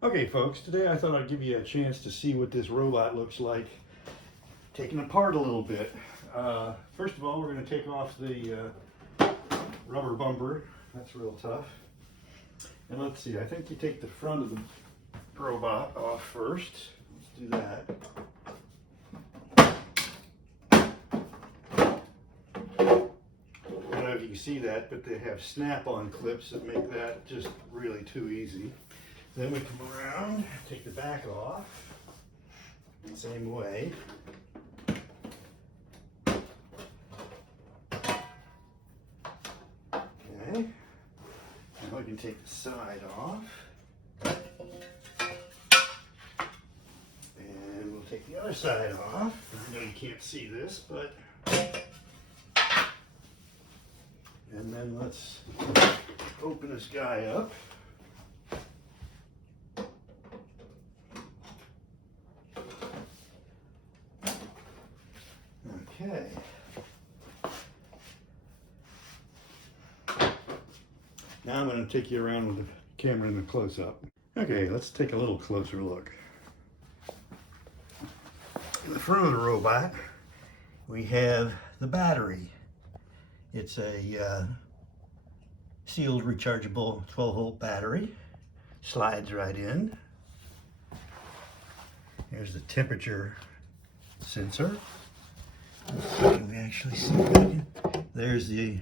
Okay folks, today I thought I'd give you a chance to see what this robot looks like taken apart a little bit. First of all, we're going to take off the rubber bumper. That's real tough. And let's see, I think you take the front of the robot off first. Let's do that. I don't know if you can see that, but they have snap-on clips that make that just really too easy. Then we come around, take the back off, same way. Okay, now we can take the side off. And we'll take the other side off. I know you can't see this, but... And then let's open this guy up. Okay. Now I'm going to take you around with the camera in the close-up. Okay, let's take a little closer look. In the front of the robot, we have the battery. It's a sealed rechargeable 12-volt battery. Slides right in. Here's the temperature sensor. Can we actually see that? There's the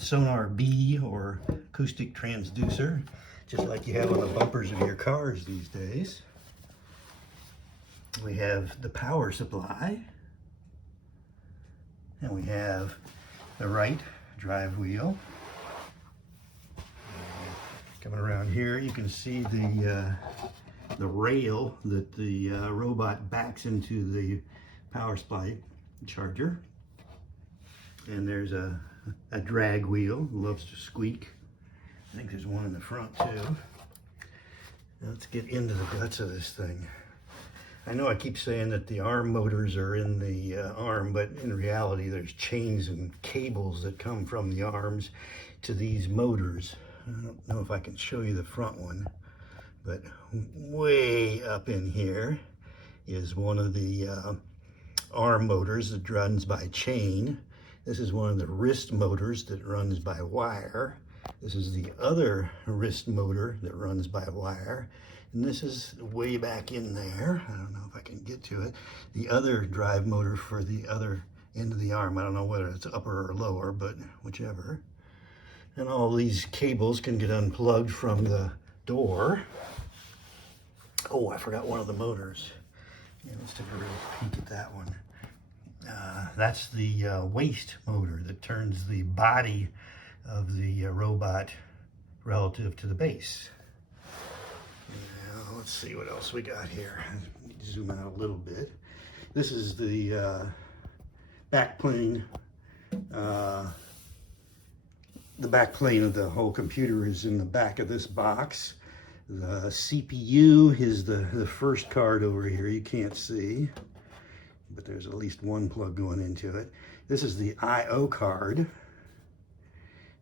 sonar B, or acoustic transducer, just like you have on the bumpers of your cars these days. We have the power supply, and we have the right drive wheel. Coming around here, you can see the rail that the robot backs into the power supply charger. And there's a drag wheel, loves to squeak. I think there's one in the front too. Now let's get into the guts of this thing. I know I keep saying that the arm motors are in the arm, but in reality there's chains and cables that come from the arms to these motors. I don't know if I can show you the front one, but way up in here is one of the arm motors that runs by chain. This is one of the wrist motors that runs by wire. This is the other wrist motor that runs by wire. And this is way back in there. I don't know if I can get to it. The other drive motor for the other end of the arm. I don't know whether it's upper or lower, but whichever. And all these cables can get unplugged from the door. Oh, I forgot one of the motors. Yeah, let's take a real peek at that one. That's the waist motor that turns the body of the robot relative to the base. Now, let's see what else we got here. Zoom out a little bit. This is the back plane. The back plane of the whole computer is in the back of this box. The CPU is the first card over here. You can't see, but there's at least one plug going into it. This is the I/O card.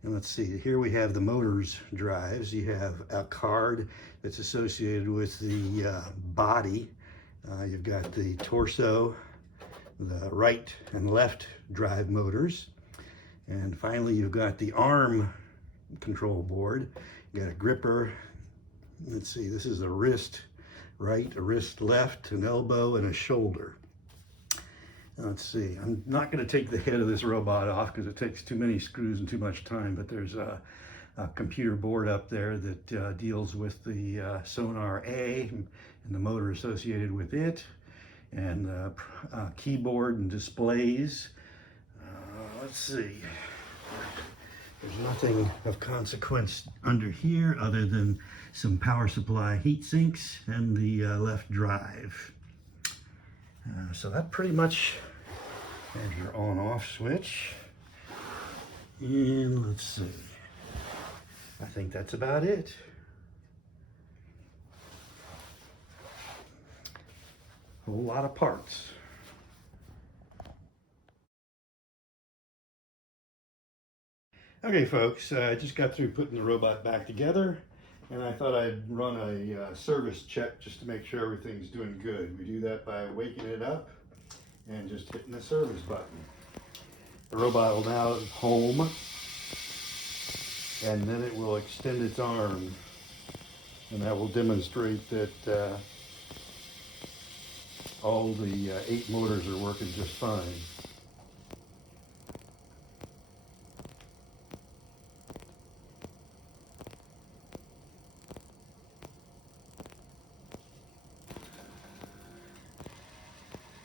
And let's see, here we have the motors drives. You have a card that's associated with the body. You've got the torso, the right and left drive motors. And finally, you've got the arm control board. You got a gripper. Let's see, this is a wrist right, a wrist left, an elbow, and a shoulder. Let's see, I'm not going to take the head of this robot off because it takes too many screws and too much time, but there's a computer board up there that deals with the sonar A and the motor associated with it, and keyboard and displays. Let's see. There's nothing of consequence under here other than some power supply heat sinks and the left drive. So that pretty much, there's your on-off switch. And let's see. I think that's about it. A whole lot of parts. Okay folks, I just got through putting the robot back together. And I thought I'd run a service check just to make sure everything's doing good. We do that by waking it up and just hitting the service button. The robot will now home, and then it will extend its arm, and that will demonstrate that all the 8 motors are working just fine.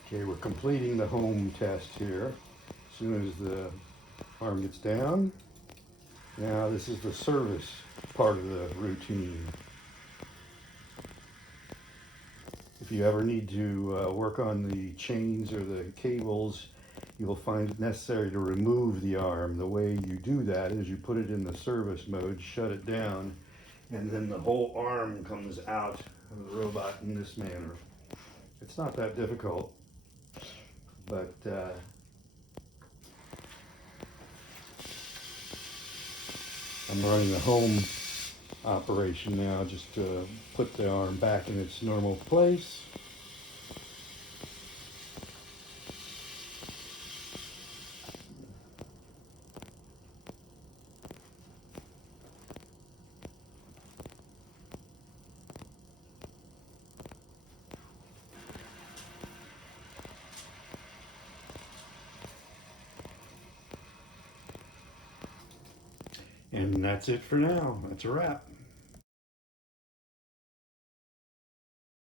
Okay, we're completing the home test here. As soon as the arm gets down. Now this is the service part of the routine. If you ever need to work on the chains or the cables, you will find it necessary to remove the arm. The way you do that is you put it in the service mode, shut it down, and then the whole arm comes out of the robot in this manner. It's not that difficult, but I'm running the home operation now just to put the arm back in its normal place. And that's it for now. That's a wrap.